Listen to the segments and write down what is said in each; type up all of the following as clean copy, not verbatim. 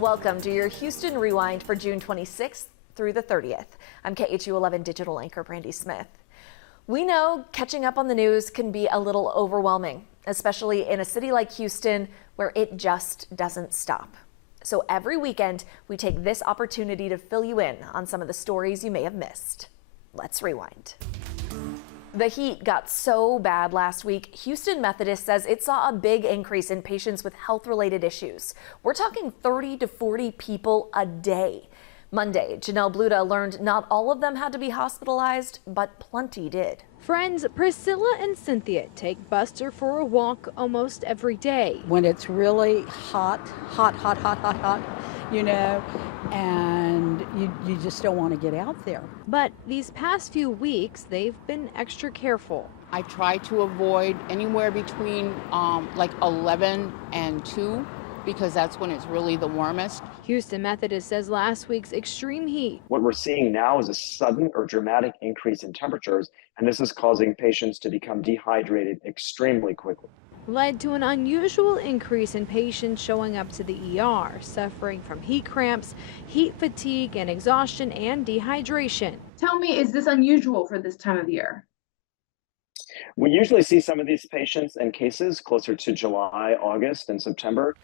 Welcome to your Houston Rewind for June 26th through the 30th. I'm KHOU 11 digital anchor Brandy Smith. We know catching up on the news can be a little overwhelming, especially in a city like Houston where it just doesn't stop. So every weekend, we take this opportunity to fill you in on some of the stories you may have missed. Let's rewind. The heat got so bad last week, Houston Methodist says it saw a big increase in patients with health-related issues. We're talking 30 to 40 people a day. Monday, Janelle Bluda learned not all of them had to be hospitalized, but plenty did. Friends Priscilla and Cynthia take Buster for a walk almost every day. When it's really hot, you know, and you just don't want to get out there. But these past few weeks, they've been extra careful. I try to avoid anywhere between like 11 and 2 because that's when it's really the warmest. Houston Methodist says last week's extreme heat. What we're seeing now is a sudden or dramatic increase in temperatures, and this is causing patients to become dehydrated extremely quickly. Led to an unusual increase in patients showing up to the ER, suffering from heat cramps, heat fatigue, and exhaustion and dehydration. Tell me, is this unusual for this time of year? We usually see some of these patients and cases closer to July, August, and September.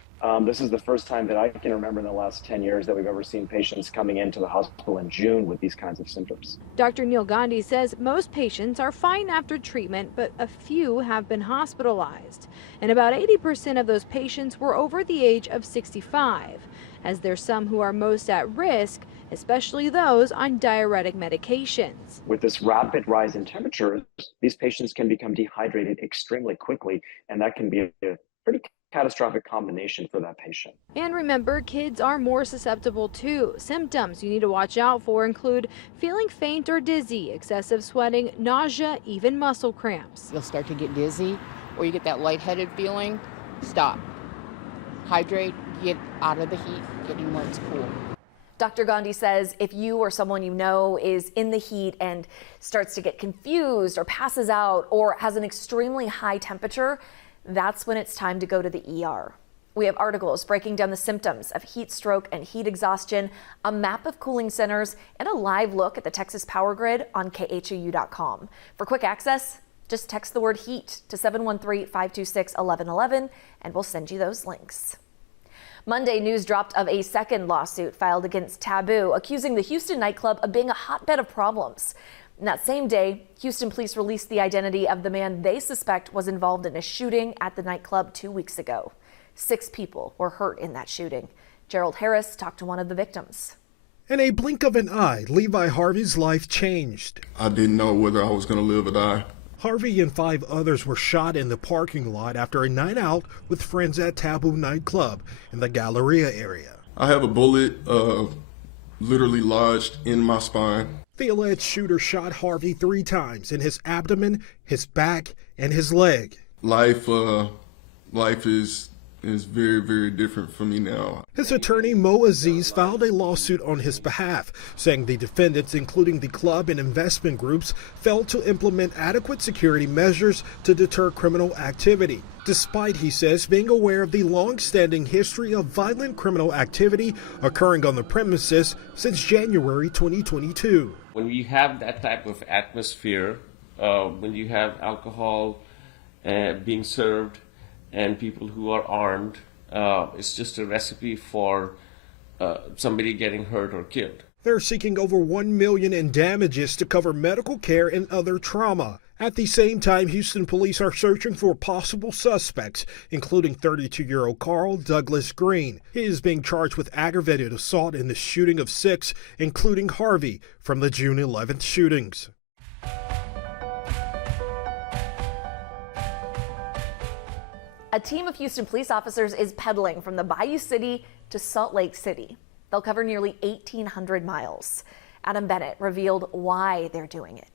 This is the first time that I can remember in the last 10 years that we've ever seen patients coming into the hospital in June with these kinds of symptoms. Dr. Neil Gandhi says most patients are fine after treatment, but a few have been hospitalized. And about 80% of those patients were over the age of 65, as there's some who are most at risk, especially those on diuretic medications. With this rapid rise in temperatures, these patients can become dehydrated extremely quickly, and that can be a pretty catastrophic combination for that patient. And remember, kids are more susceptible too. Symptoms you need to watch out for include feeling faint or dizzy, excessive sweating, nausea, even muscle cramps. You'll start to get dizzy or you get that lightheaded feeling. Stop. Hydrate, get out of the heat, get in where it's cool. Dr. Gandhi says if you or someone you know is in the heat and starts to get confused or passes out or has an extremely high temperature, that's when it's time to go to the ER. We have articles breaking down the symptoms of heat stroke and heat exhaustion, a map of cooling centers, and a live look at the Texas power grid on KHOU.com. For quick access, just text the word HEAT to 713-526-1111 and we'll send you those links. Monday, news dropped of a second lawsuit filed against Taboo, accusing the Houston nightclub of being a hotbed of problems. And that same day, Houston police released the identity of the man they suspect was involved in a shooting at the nightclub 2 weeks ago. 6 people were hurt in that shooting. Gerald Harris talked to one of the victims. In a blink of an eye, Levi Harvey's life changed. I didn't know whether I was going to live or die. Harvey and 5 others were shot in the parking lot after a night out with friends at Taboo nightclub in the Galleria area. I have a bullet literally lodged in my spine. The alleged shooter shot Harvey 3 times in his abdomen, his back, and his leg. Life is very, very different for me now. His attorney, Mo Aziz, filed a lawsuit on his behalf, saying the defendants, including the club and investment groups, failed to implement adequate security measures to deter criminal activity. Despite, he says, being aware of the long-standing history of violent criminal activity occurring on the premises since January 2022. When you have that type of atmosphere, when you have alcohol being served, and people who are armed, it's just a recipe for somebody getting hurt or killed. They're seeking over $1 million in damages to cover medical care and other trauma. At the same time, Houston police are searching for possible suspects, including 32-year-old Carl Douglas Green. He is being charged with aggravated assault in the shooting of 6, including Harvey, from the June 11th shootings. A team of Houston police officers is pedaling from the Bayou City to Salt Lake City. They'll cover nearly 1,800 miles. Adam Bennett revealed why they're doing it.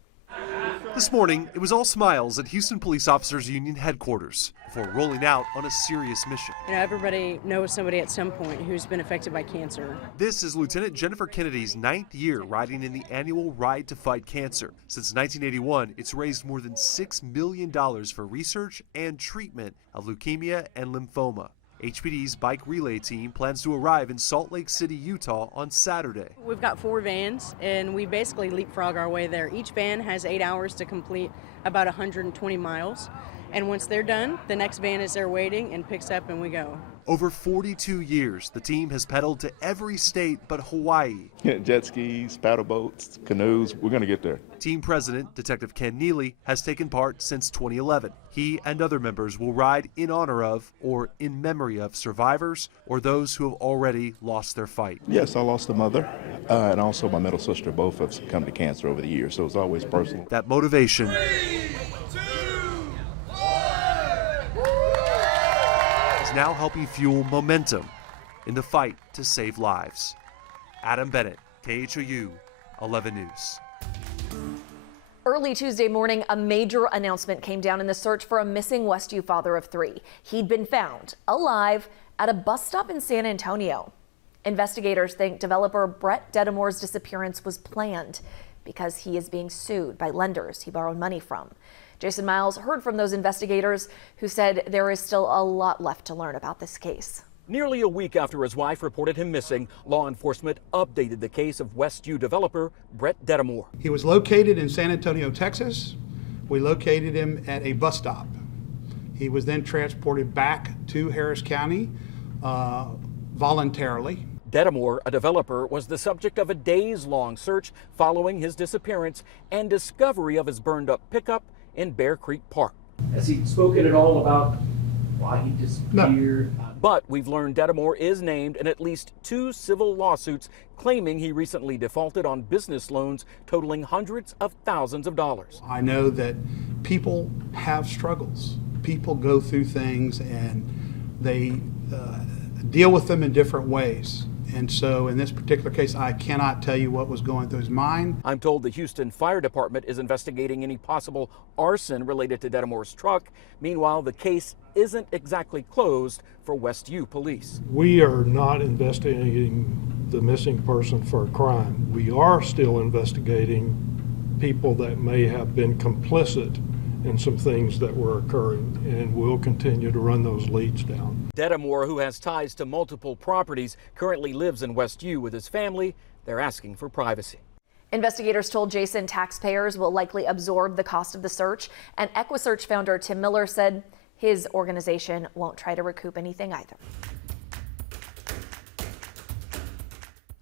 This morning, it was all smiles at Houston Police Officers Union headquarters before rolling out on a serious mission. You know, everybody knows somebody at some point who's been affected by cancer. This is Lieutenant Jennifer Kennedy's 9th year riding in the annual Ride to Fight Cancer. Since 1981, it's raised more than $6 million for research and treatment of leukemia and lymphoma. HPD's bike relay team plans to arrive in Salt Lake City, Utah on Saturday. We've got 4 vans, and we basically leapfrog our way there. Each van has 8 hours to complete about 120 miles. And once they're done, the next van is there waiting and picks up and we go. Over 42 years, the team has pedaled to every state but Hawaii. Jet skis, paddle boats, canoes, we're going to get there. Team president, Detective Ken Neely, has taken part since 2011. He and other members will ride in honor of or in memory of survivors or those who have already lost their fight. Yes, I lost a mother and also my middle sister. Both have succumbed to cancer over the years, so it's always personal. That motivation now helping fuel momentum in the fight to save lives. Adam Bennett, KHOU 11 News. Early Tuesday morning, a major announcement came down in the search for a missing Westview father of 3. He'd been found alive at a bus stop in San Antonio. Investigators think developer Brett Dedamore's disappearance was planned because he is being sued by lenders he borrowed money from. Jason Miles heard from those investigators who said there is still a lot left to learn about this case. Nearly a week after his wife reported him missing, law enforcement updated the case of Westview developer Brett Dedamore. He was located in San Antonio, Texas. We located him at a bus stop. He was then transported back to Harris County voluntarily. Dedamore, a developer, was the subject of a days-long search following his disappearance and discovery of his burned-up pickup in Bear Creek Park. Has he spoken at all about why he disappeared? No. But we've learned Dedamore is named in at least 2 civil lawsuits claiming he recently defaulted on business loans totaling hundreds of thousands of dollars. I know that people have struggles. People go through things and they deal with them in different ways. And so in this particular case, I cannot tell you what was going through his mind. I'm told the Houston Fire Department is investigating any possible arson related to Dedamore's truck. Meanwhile, the case isn't exactly closed for Westview police. We are not investigating the missing person for a crime. We are still investigating people that may have been complicit in some things that were occurring, and we'll continue to run those leads down. Dedamore, who has ties to multiple properties, currently lives in Westview with his family. They're asking for privacy. Investigators told Jason taxpayers will likely absorb the cost of the search, and EquiSearch founder Tim Miller said his organization won't try to recoup anything either.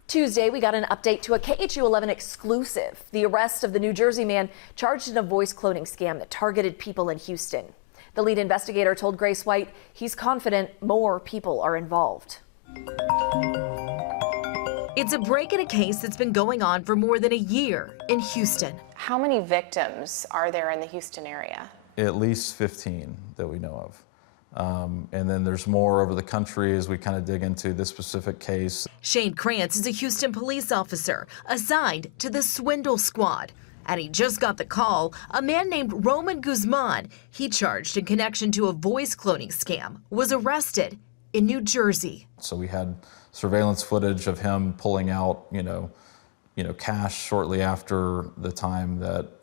Tuesday, we got an update to a KHOU 11 exclusive. The arrest of the New Jersey man charged in a voice cloning scam that targeted people in Houston. The lead investigator told Grace White he's confident more people are involved. It's a break in a case that's been going on for more than a year in Houston. How many victims are there in the Houston area? At least 15 that we know of. And then there's more over the country as we kind of dig into this specific case. Shane Krantz is a Houston police officer assigned to the swindle squad. And he just got the call, a man named Roman Guzman, he charged in connection to a voice cloning scam, was arrested in New Jersey. So we had surveillance footage of him pulling out, cash shortly after the time that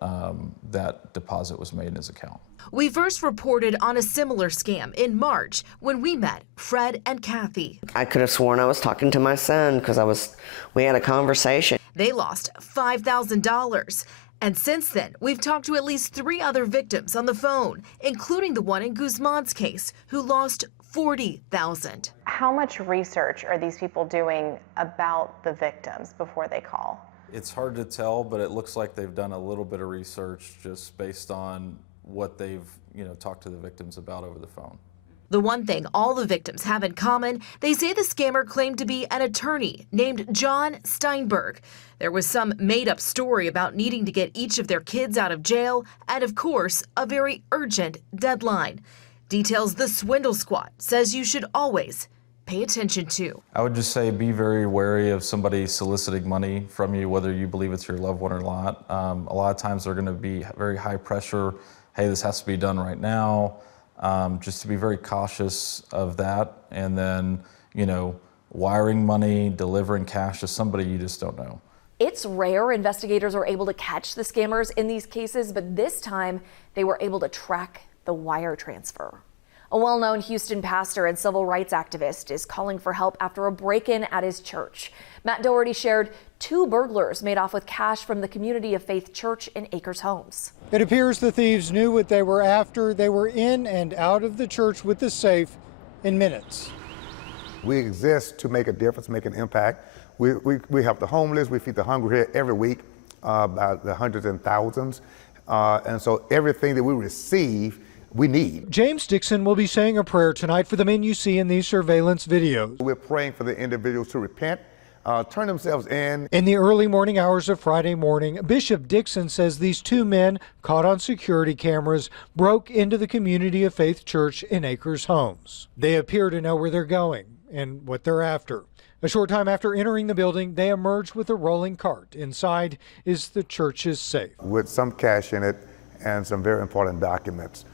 that deposit was made in his account. We first reported on a similar scam in March when we met Fred and Kathy. I could have sworn I was talking to my son because we had a conversation. They lost $5,000. And since then, we've talked to at least 3 other victims on the phone, including the one in Guzman's case, who lost $40,000. How much research are these people doing about the victims before they call? It's hard to tell, but it looks like they've done a little bit of research just based on what they've, talked to the victims about over the phone. The one thing all the victims have in common, they say the scammer claimed to be an attorney named John Steinberg. There was some made-up story about needing to get each of their kids out of jail, and of course, a very urgent deadline. Details the swindle squad says you should always pay attention to. I would just say be very wary of somebody soliciting money from you, whether you believe it's your loved one or not. A lot of times they're going to be very high pressure. Hey, this has to be done right now. Just to be very cautious of that. And then, wiring money, delivering cash to somebody you just don't know. It's rare investigators are able to catch the scammers in these cases, but this time they were able to track the wire transfer. A well-known Houston pastor and civil rights activist is calling for help after a break-in at his church. Matt Doherty shared 2 burglars made off with cash from the Community of Faith Church in Acres Homes. It appears the thieves knew what they were after. They were in and out of the church with the safe in minutes. We exist to make a difference, make an impact. We help the homeless, we feed the hungry here every week, by the hundreds and thousands. And so everything that we receive, we need. James Dixon will be saying a prayer tonight for the men you see in these surveillance videos. We're praying for the individuals to repent, turn themselves in. In the early morning hours of Friday morning, Bishop Dixon says these 2 men caught on security cameras broke into the Community of Faith Church in Acres Homes. They appear to know where they're going and what they're after. A short time after entering the building, they emerge with a rolling cart. Inside is the church's safe. With some cash in it and some very important documents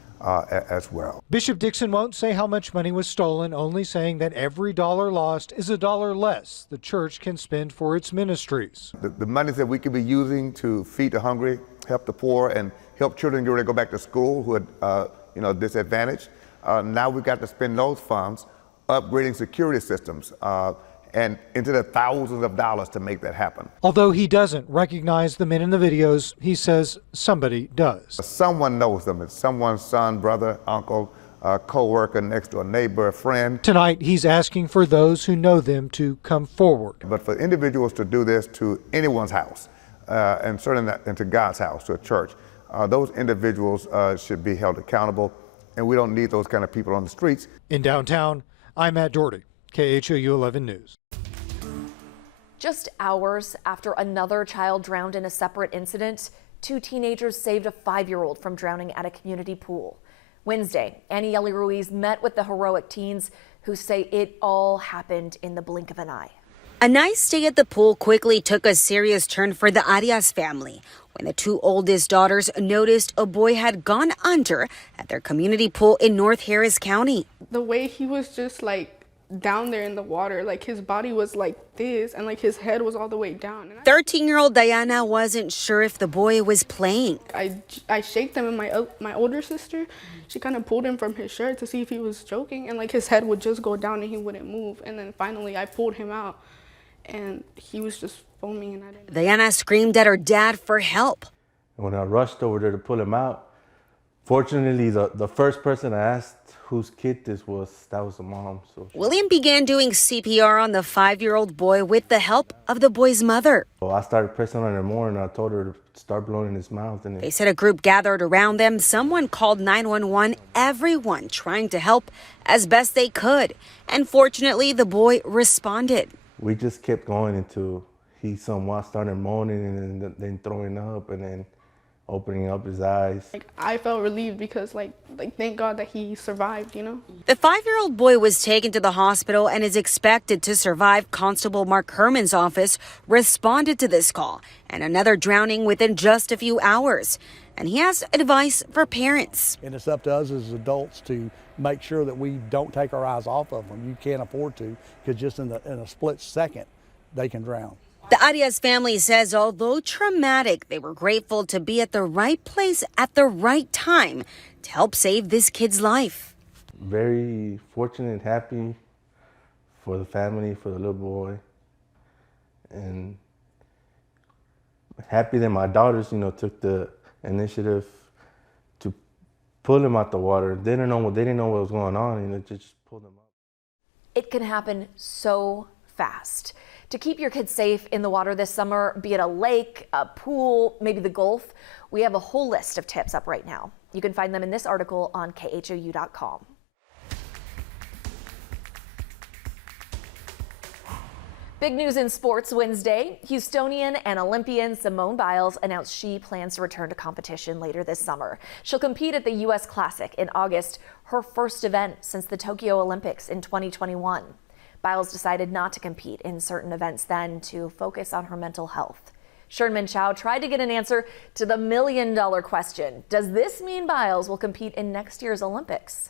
as well. Bishop Dixon won't say how much money was stolen, only saying that every dollar lost is a dollar less the church can spend for its ministries. The money that we could be using to feed the hungry, help the poor, and help children get ready to go back to school who are disadvantaged. Now we've got to spend those funds upgrading security systems and into the thousands of dollars to make that happen. Although he doesn't recognize the men in the videos, he says somebody does. Someone knows them. It's someone's son, brother, uncle, co-worker, next door neighbor, friend. Tonight, he's asking for those who know them to come forward. But for individuals to do this to anyone's house, and certainly not into God's house, to a church, those individuals should be held accountable, and we don't need those kind of people on the streets. In downtown, I'm Matt Doherty, KHOU 11 News. Just hours after another child drowned in a separate incident, 2 teenagers saved a 5-year-old from drowning at a community pool. Wednesday, Annie Ellie Ruiz met with the heroic teens who say it all happened in the blink of an eye. A nice day at the pool quickly took a serious turn for the Arias family when the 2 oldest daughters noticed a boy had gone under at their community pool in North Harris County. The way he was just like down there in the water, like his body was like this and like his head was all the way down. 13-year-old Diana wasn't sure if the boy was playing. I shaked him, and my older sister, she kind of pulled him from his shirt to see if he was joking, and like his head would just go down and he wouldn't move. And then finally I pulled him out and he was just foaming, and I didn't. Diana screamed at her dad for help. When I rushed over there to pull him out, fortunately the first person I asked whose kid this was, that was the mom. So William began doing CPR on the 5-year-old boy with the help of the boy's mother. I started pressing on her more, and I told her to start blowing in his mouth. And they said a group gathered around them. Someone called 911, everyone trying to help as best they could. And fortunately, the boy responded. We just kept going until he somewhat started moaning and then throwing up and then opening up his eyes. Like, I felt relieved because like thank God that he survived, you know. The 5-year-old boy was taken to the hospital and is expected to survive. Constable Mark Herman's office responded to this call and another drowning within just a few hours. And he has advice for parents. And it's up to us as adults to make sure that we don't take our eyes off of them. You can't afford to, because just in a split second, they can drown. The Arias family says although traumatic, they were grateful to be at the right place at the right time to help save this kid's life. Very fortunate and happy for the family, for the little boy. And happy that my daughters, took the initiative to pull him out the water. They didn't know what was going on, just pull them up. It can happen so fast. To keep your kids safe in the water this summer, be it a lake, a pool, maybe the Gulf, we have a whole list of tips up right now. You can find them in this article on KHOU.com. Big news in sports Wednesday. Houstonian and Olympian Simone Biles announced she plans to return to competition later this summer. She'll compete at the U.S. Classic in August, her first event since the Tokyo Olympics in 2021. Biles decided not to compete in certain events then to focus on her mental health. Sherman Chow tried to get an answer to the million-dollar question. Does this mean Biles will compete in next year's Olympics?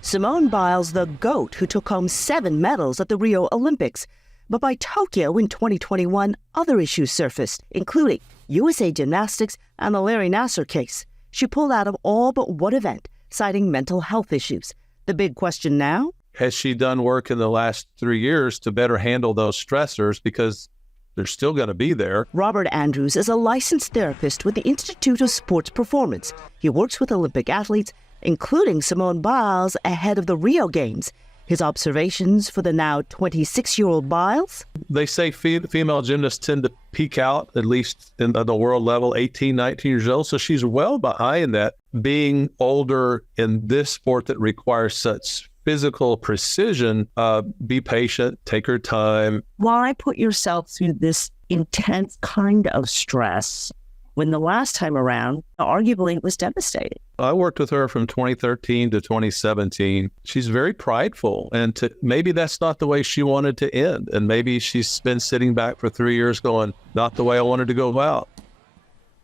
Simone Biles, the GOAT who took home 7 medals at the Rio Olympics. But by Tokyo in 2021, other issues surfaced, including USA Gymnastics and the Larry Nassar case. She pulled out of all but one event, citing mental health issues. The big question now? Has she done work in the last 3 years to better handle those stressors, because they're still going to be there? Robert Andrews is a licensed therapist with the Institute of Sports Performance. He works with Olympic athletes, including Simone Biles, ahead of the Rio Games. His observations for the now 26-year-old Biles? They say female gymnasts tend to peak out, at least in the world level, 18, 19 years old. So she's well behind that. Being older in this sport that requires such physical precision, be patient, take her time. Why put yourself through this intense kind of stress when the last time around, arguably, it was devastating? I worked with her from 2013 to 2017. She's very prideful, and maybe that's not the way she wanted to end. And maybe she's been sitting back for 3 years going, not the way I wanted to go out.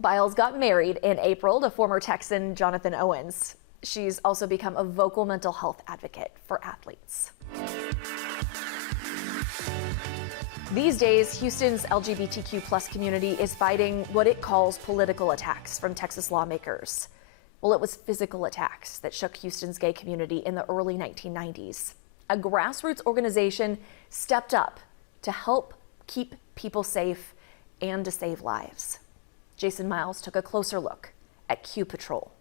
Biles got married in April to former Texan Jonathan Owens. She's also become a vocal mental health advocate for athletes. These days, Houston's LGBTQ+ community is fighting what it calls political attacks from Texas lawmakers. Well, it was physical attacks that shook Houston's gay community in the early 1990s. A grassroots organization stepped up to help keep people safe and to save lives. Jason Miles took a closer look at KHOU Patrol.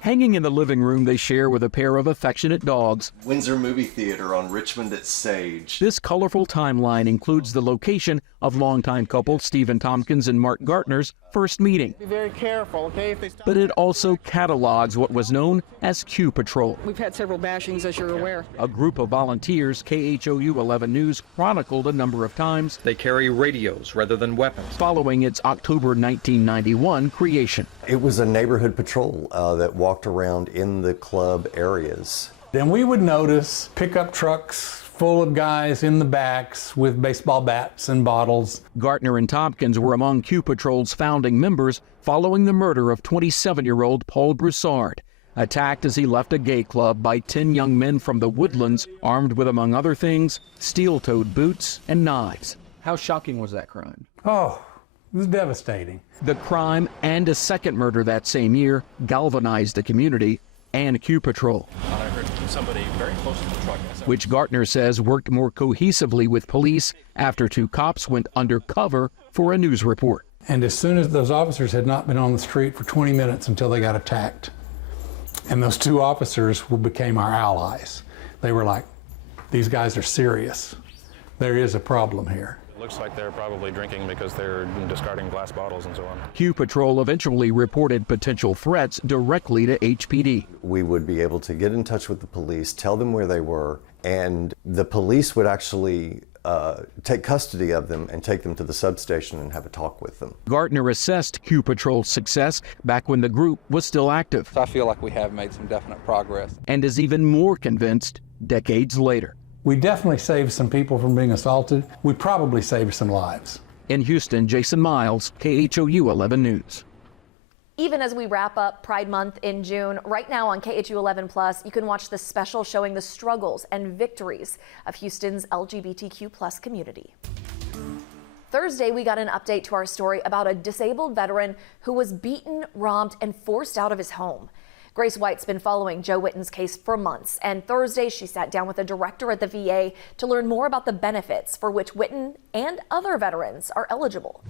Hanging in the living room they share with a pair of affectionate dogs. Windsor Movie Theater on Richmond at Sage. This colorful timeline includes the location of longtime couple Stephen Tompkins and Mark Gartner's first meeting. Be very careful, okay? But it also catalogs what was known as KHOU Patrol. We've had several bashings, as you're aware. A group of volunteers KHOU 11 News chronicled a number of times. They carry radios rather than weapons. Following its October 1991 creation. It was a neighborhood patrol that walked around in the club areas. Then we would notice pickup trucks full of guys in the backs with baseball bats and bottles. Gartner and Tompkins were among KHOU Patrol's founding members following the murder of 27-year-old Paul Broussard, attacked as he left a gay club by 10 young men from the Woodlands, armed with, among other things, steel-toed boots and knives. How shocking was that crime? Oh, it was devastating. The crime and a second murder that same year galvanized the community and KHOU Patrol. I heard from somebody very close to the truck. Which Gartner says worked more cohesively with police after 2 cops went undercover for a news report. And as soon as those officers had not been on the street for 20 minutes until they got attacked, and those 2 officers became our allies. They were like, these guys are serious. There is a problem here. It looks like they're probably drinking because they're discarding glass bottles and so on. KHOU Patrol eventually reported potential threats directly to HPD. We would be able to get in touch with the police, tell them where they were, and the police would actually take custody of them and take them to the substation and have a talk with them. Gartner assessed KHOU Patrol's success back when the group was still active. I feel like we have made some definite progress. And is even more convinced decades later. We definitely saved some people from being assaulted. We probably saved some lives. In Houston, Jason Miles, KHOU 11 News. Even as we wrap up Pride Month in June, right now on KHOU 11+, you can watch the special showing the struggles and victories of Houston's LGBTQ+ community. Thursday, we got an update to our story about a disabled veteran who was beaten, robbed, and forced out of his home. Grace White's been following Joe Whitton's case for months, and Thursday she sat down with the director at the VA to learn more about the benefits for which Whitton and other veterans are eligible.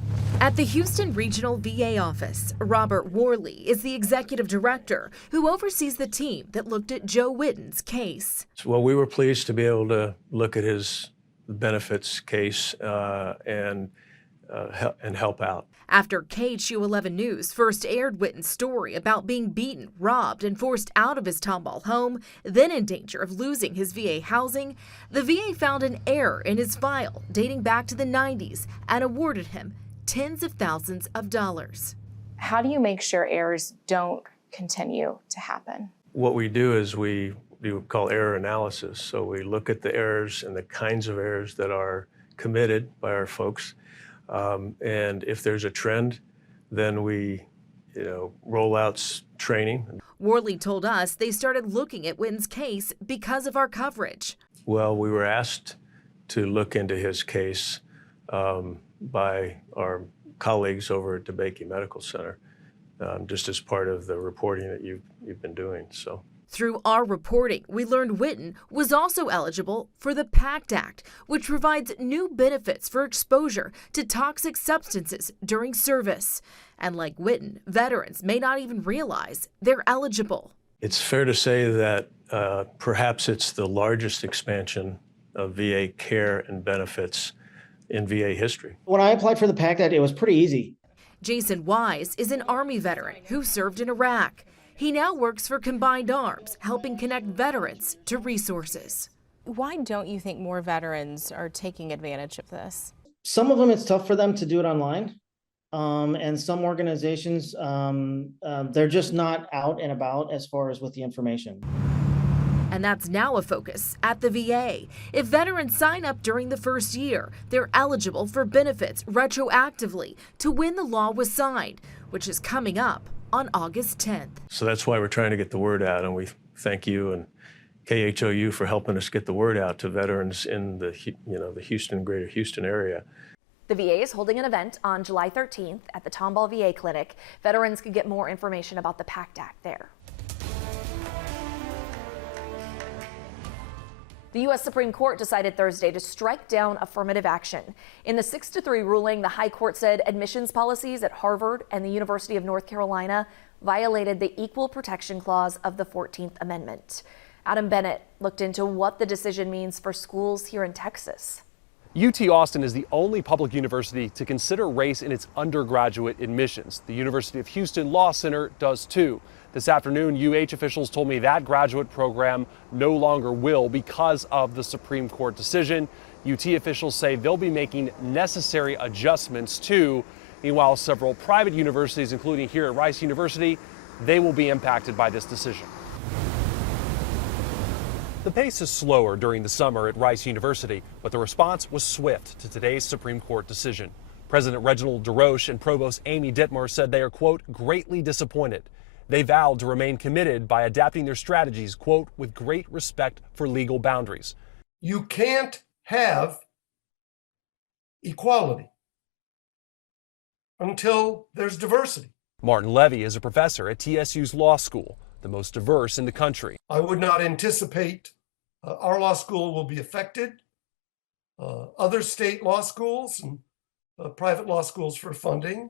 At the Houston Regional VA office, Robert Worley is the executive director who oversees the team that looked at Joe Whitton's case. Well, we were pleased to be able to look at his benefits case and help out. After KHOU 11 News first aired Whitton's story about being beaten, robbed, and forced out of his Tomball home, then in danger of losing his VA housing, the VA found an error in his file dating back to the 90s and awarded him tens of thousands of dollars. How do you make sure errors don't continue to happen? What we do is we call error analysis. So we look at the errors and the kinds of errors that are committed by our folks. And if there's a trend, then we, roll out training. Worley told us they started looking at Whitton's case because of our coverage. Well, we were asked to look into his case by our colleagues over at DeBakey Medical Center, just as part of the reporting that you've been doing. So Through our reporting, we learned Whitton was also eligible for the PACT Act, which provides new benefits for exposure to toxic substances during service. And like Whitton, veterans may not even realize they're eligible. It's fair to say that perhaps it's the largest expansion of VA care and benefits in VA history. When I applied for the PACT Act, it was pretty easy. Jason Wise is an Army veteran who served in Iraq. He now works for Combined Arms, helping connect veterans to resources. Why don't you think more veterans are taking advantage of this? Some of them, it's tough for them to do it online. And some organizations, they're just not out and about as far as with the information. And that's now a focus at the VA. If veterans sign up during the first year, they're eligible for benefits retroactively to when the law was signed, which is coming up on August 10th. So that's why we're trying to get the word out, and we thank you and KHOU for helping us get the word out to veterans in the Houston, greater Houston area. The VA is holding an event on July 13th at the Tomball VA Clinic. Veterans can get more information about the PACT Act there. The U.S. Supreme Court decided Thursday to strike down affirmative action. In the 6-3 ruling, the High Court said admissions policies at Harvard and the University of North Carolina violated the Equal Protection Clause of the 14th Amendment. Adam Bennett looked into what the decision means for schools here in Texas. UT Austin is the only public university to consider race in its undergraduate admissions. The University of Houston Law Center does too. This afternoon, UH officials told me that graduate program no longer will because of the Supreme Court decision. UT officials say they'll be making necessary adjustments too. Meanwhile, several private universities, including here at Rice University, they will be impacted by this decision. The pace is slower during the summer at Rice University, but the response was swift to today's Supreme Court decision. President Reginald DeRoche and Provost Amy Dittmer said they are, quote, greatly disappointed. They vowed to remain committed by adapting their strategies, quote, with great respect for legal boundaries. You can't have equality until there's diversity. Martin Levy is a professor at TSU's law school, the most diverse in the country. I would not anticipate our law school will be affected. Other state law schools and private law schools for funding,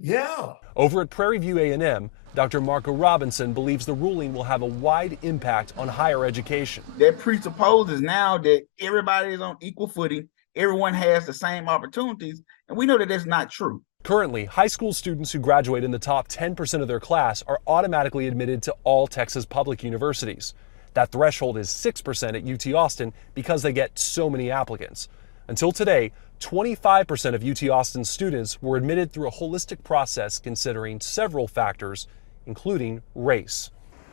yeah. Over at Prairie View A&M, Dr. Marco Robinson believes the ruling will have a wide impact on higher education. That presupposes now that everybody is on equal footing, everyone has the same opportunities, and we know that that's not true. Currently, high school students who graduate in the top 10% of their class are automatically admitted to all Texas public universities. That threshold is 6% at UT Austin because they get so many applicants. Until today, 25% of UT Austin students were admitted through a holistic process considering several factors, including race.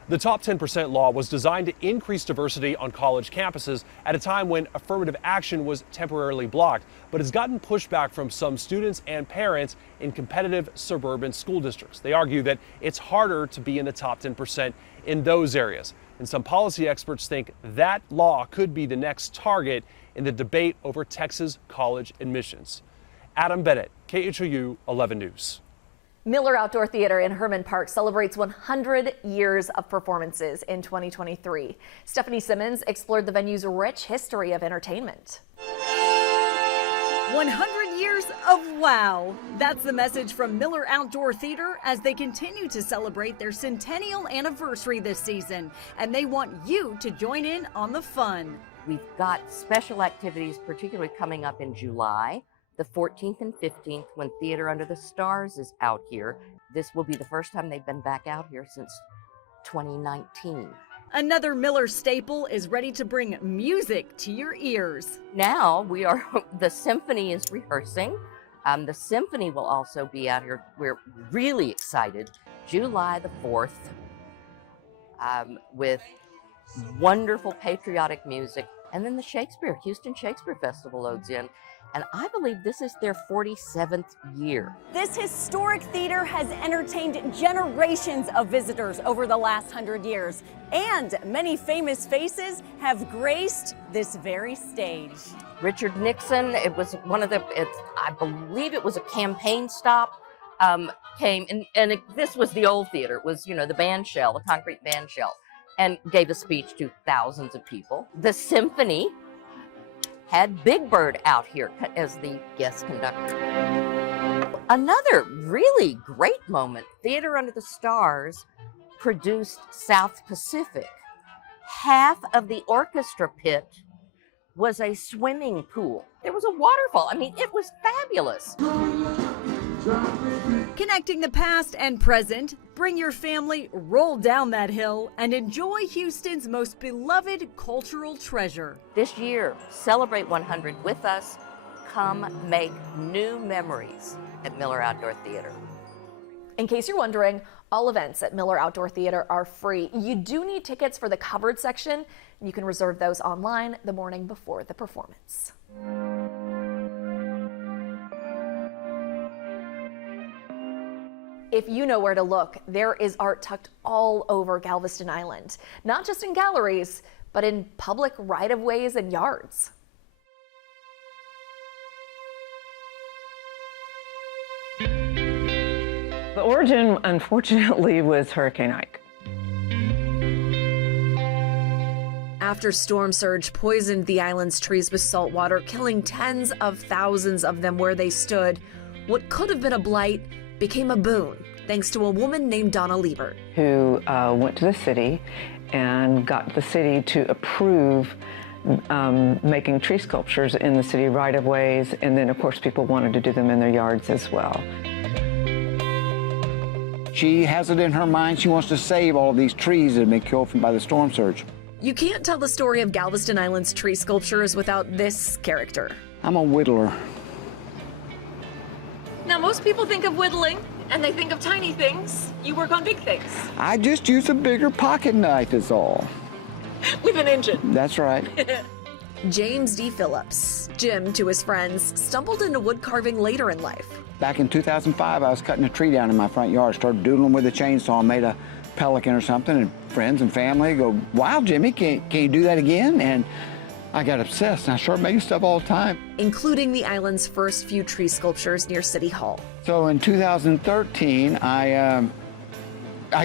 The Top 10% law was designed to increase diversity on college campuses at a time when affirmative action was temporarily blocked, but has gotten pushback from some students and parents in competitive suburban school districts. They argue that it's harder to be in the top 10% in those areas. And some policy experts think that law could be the next target in the debate over Texas college admissions. Adam Bennett, KHOU 11 News. Miller Outdoor Theater in Herman Park celebrates 100 years of performances in 2023. Stephanie Simmons explored the venue's rich history of entertainment. 100 years of wow. That's the message from Miller Outdoor Theater as they continue to celebrate their centennial anniversary this season. And they want you to join in on the fun. We've got special activities, particularly coming up in July, the 14th and 15th, when Theater Under the Stars is out here. This will be the first time they've been back out here since 2019. Another Miller staple is ready to bring music to your ears. Now the symphony is rehearsing. The symphony will also be out here. We're really excited. July the 4th with wonderful patriotic music. And then the Houston Shakespeare Festival loads in. And I believe this is their 47th year. This historic theater has entertained generations of visitors over the last 100 years. And many famous faces have graced this very stage. Richard Nixon, it was one of the, I believe it was a campaign stop, came, and this was the old theater. It was, the band shell, the concrete band shell. and gave a speech to thousands of people. The symphony had Big Bird out here as the guest conductor. Another really great moment, Theater Under the Stars produced South Pacific. Half of the orchestra pit was a swimming pool. There was a waterfall. I mean, it was fabulous. Connecting the past and present, bring your family, roll down that hill, and enjoy Houston's most beloved cultural treasure. This year, celebrate 100 with us. Come make new memories at Miller Outdoor Theater. In case you're wondering, all events at Miller Outdoor Theater are free. You do need tickets for the covered section, and you can reserve those online the morning before the performance. If you know where to look, there is art tucked all over Galveston Island, not just in galleries, but in public right-of-ways and yards. The origin, unfortunately, was Hurricane Ike. After storm surge poisoned the island's trees with salt water, killing tens of thousands of them where they stood, what could have been a blight became a boon, thanks to a woman named Donna Liebert, Who went to the city and got the city to approve making tree sculptures in the city right-of-ways, and then, of course, people wanted to do them in their yards as well. She has it in her mind she wants to save all of these trees that have been killed by the storm surge. You can't tell the story of Galveston Island's tree sculptures without this character. I'm a whittler. Now, most people think of whittling, and they think of tiny things. You work on big things. I just use a bigger pocket knife is all. With an engine. That's right. James D. Phillips, Jim to his friends, stumbled into wood carving later in life. Back in 2005, I was cutting a tree down in my front yard, started doodling with a chainsaw, made a pelican or something, and friends and family go, "Wow, Jimmy, can you do that again?" And I got obsessed, and I started making stuff all the time. Including the island's first few tree sculptures near City Hall. So in 2013, I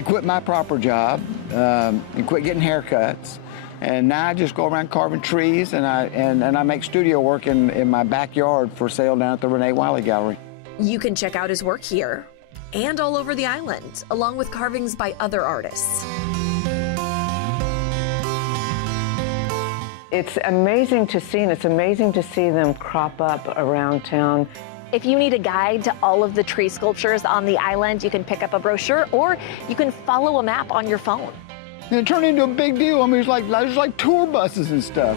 quit my proper job and quit getting haircuts. And now I just go around carving trees, and I make studio work in my backyard for sale down at the Renee Wiley Gallery. You can check out his work here and all over the island, along with carvings by other artists. It's amazing to see, and it's amazing to see them crop up around town. If you need a guide to all of the tree sculptures on the island, you can pick up a brochure or you can follow a map on your phone. And it turned into a big deal. I mean, there's like tour buses and stuff.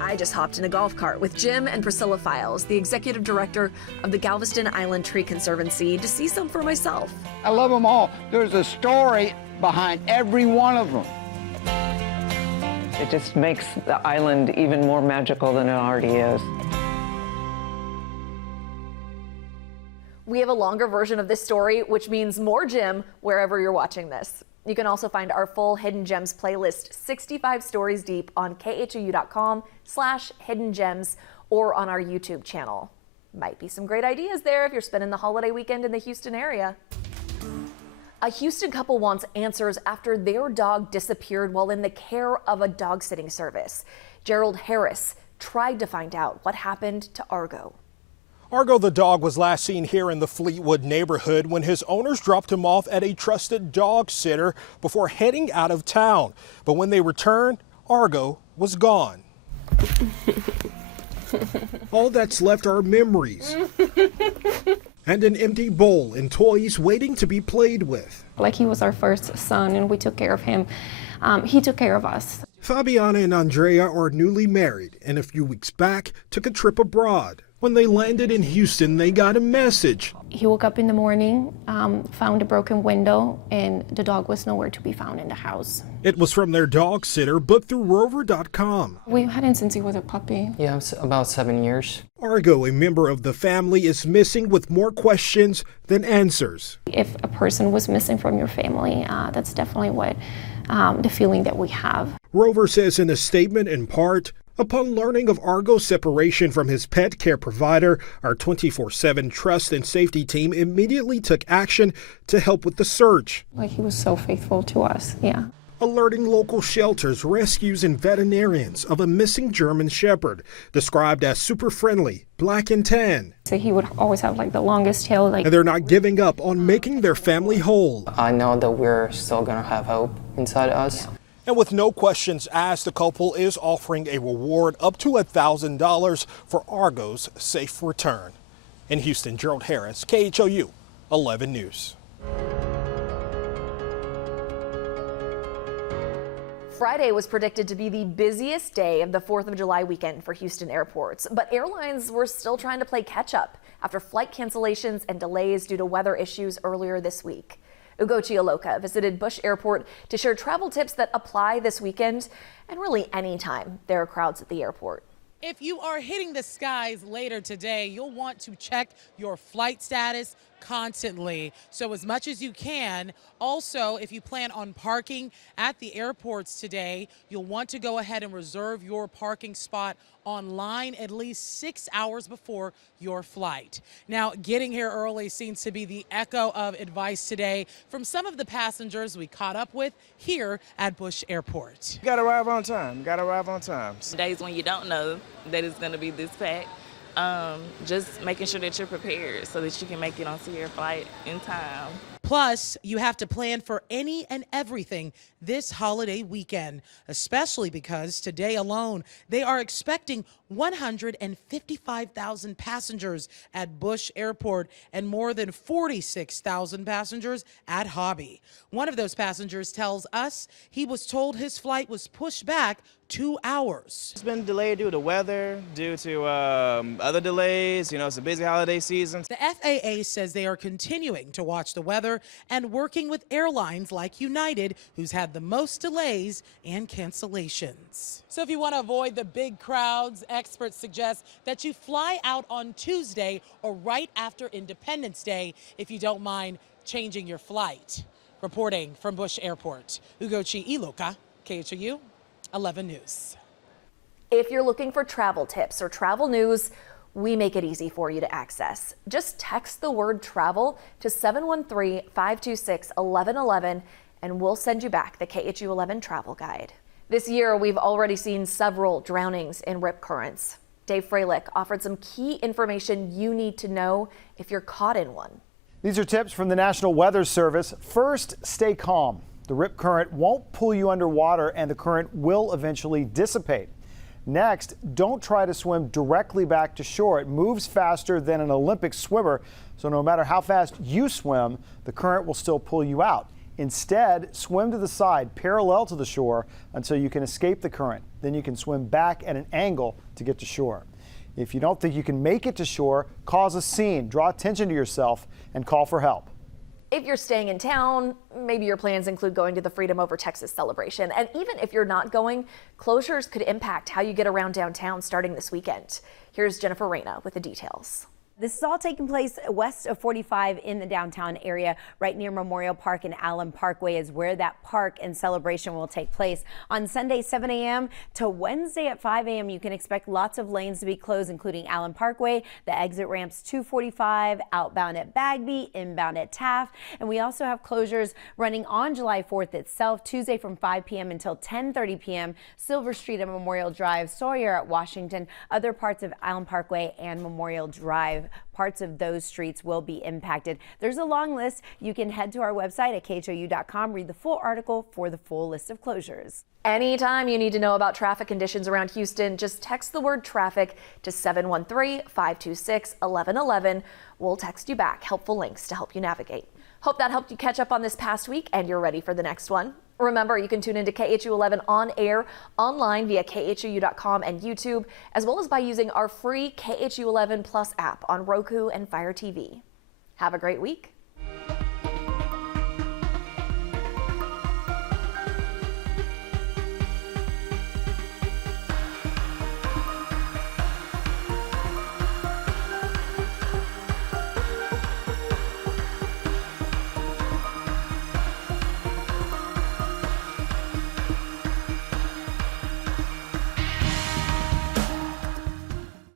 I just hopped in a golf cart with Jim and Priscilla Files, the executive director of the Galveston Island Tree Conservancy, to see some for myself. I love them all. There's a story behind every one of them. It just makes the island even more magical than it already is. We have a longer version of this story, which means more Jim wherever you're watching this. You can also find our full Hidden Gems playlist, 65 stories deep, on khou.com/hidden gems or on our YouTube channel. Might be some great ideas there if you're spending the holiday weekend in the Houston area. A Houston couple wants answers after their dog disappeared while in the care of a dog sitting service. Gerald Harris tried to find out what happened to Argo. Argo the dog was last seen here in the Fleetwood neighborhood when his owners dropped him off at a trusted dog sitter before heading out of town. But when they returned, Argo was gone. All that's left are memories and an empty bowl and toys waiting to be played with. Like he was our first son and we took care of him. He took care of us. Fabiana and Andrea are newly married and a few weeks back took a trip abroad. When they landed in Houston, they got a message. He woke up in the morning, found a broken window, and the dog was nowhere to be found in the house. It was from their dog sitter, booked through Rover.com. We've had him since he was a puppy. Yeah, about 7 years. Argo, a member of the family, is missing with more questions than answers. If a person was missing from your family, that's definitely what the feeling that we have. Rover says in a statement, in part, upon learning of Argo's separation from his pet care provider, our 24/7 trust and safety team immediately took action to help with the search. Like he was so faithful to us, yeah. alerting local shelters, rescues, and veterinarians of a missing German Shepherd, described as super friendly, black and tan. So he would always have like the longest tail. And they're not giving up on making their family whole. I know that we're still gonna have hope inside us. And with no questions asked, the couple is offering a reward up to $1,000 for Argo's safe return. In Houston, Gerald Harris, KHOU 11 News. Friday was predicted to be the busiest day of the 4th of July weekend for Houston airports, but airlines were still trying to play catch up after flight cancellations and delays due to weather issues earlier this week. Ugochi Aloka visited Bush Airport to share travel tips that apply this weekend and really anytime there are crowds at the airport. If you are hitting the skies later today, you'll want to check your flight status constantly. So as much as you can. Also, if you plan on parking at the airports today, you'll want to go ahead and reserve your parking spot online at least 6 hours before your flight. Now, getting here early seems to be the echo of advice today from some of the passengers we caught up with here at Bush Airport. You gotta arrive on time, gotta arrive on time. Days when you don't know that it's gonna be this packed, just making sure that you're prepared so that you can make it onto your flight in time. Plus, you have to plan for any and everything this holiday weekend, especially because today alone, they are expecting 155,000 passengers at Bush Airport and more than 46,000 passengers at Hobby. One of those passengers tells us he was told his flight was pushed back 2 hours. It's been delayed due to weather, due to other delays. You know, it's a busy holiday season. The FAA says they are continuing to watch the weather and working with airlines like United, who's had the most delays and cancellations. So if you want to avoid the big crowds, experts suggest that you fly out on Tuesday or right after Independence Day if you don't mind changing your flight. Reporting from Bush Airport, Ugochi Iloka, KHOU 11 News. If you're looking for travel tips or travel news, we make it easy for you to access. Just text the word travel to 713-526-1111 and we'll send you back the KHOU 11 travel guide. This year, we've already seen several drownings in rip currents. Dave Freilich offered some key information you need to know if you're caught in one. These are tips from the National Weather Service. First, stay calm. The rip current won't pull you underwater and the current will eventually dissipate. Next, don't try to swim directly back to shore. It moves faster than an Olympic swimmer, so no matter how fast you swim, the current will still pull you out. Instead, swim to the side parallel to the shore until you can escape the current. Then you can swim back at an angle to get to shore. If you don't think you can make it to shore, cause a scene, draw attention to yourself, and call for help. If you're staying in town, maybe your plans include going to the Freedom Over Texas celebration. And even if you're not going, closures could impact how you get around downtown starting this weekend. Here's Jennifer Reyna with the details. This is all taking place west of 45 in the downtown area, right near Memorial Park and Allen Parkway is where that park and celebration will take place. On Sunday, 7 a.m. to Wednesday at 5 a.m., you can expect lots of lanes to be closed, including Allen Parkway, the exit ramps 245, outbound at Bagby, inbound at Taft. And we also have closures running on July 4th itself, Tuesday from 5 p.m. until 10:30 p.m., Silver Street at Memorial Drive, Sawyer at Washington, other parts of Allen Parkway and Memorial Drive. Parts of those streets will be impacted. There's a long list. You can head to our website at KHOU.com, read the full article for the full list of closures. Anytime you need to know about traffic conditions around Houston, just text the word traffic to 713-526-1111. We'll text you back helpful links to help you navigate. Hope that helped you catch up on this past week and you're ready for the next one. Remember, you can tune into KHOU 11 on air, online via KHOU.com and YouTube, as well as by using our free KHOU 11 Plus app on Roku and Fire TV. Have a great week.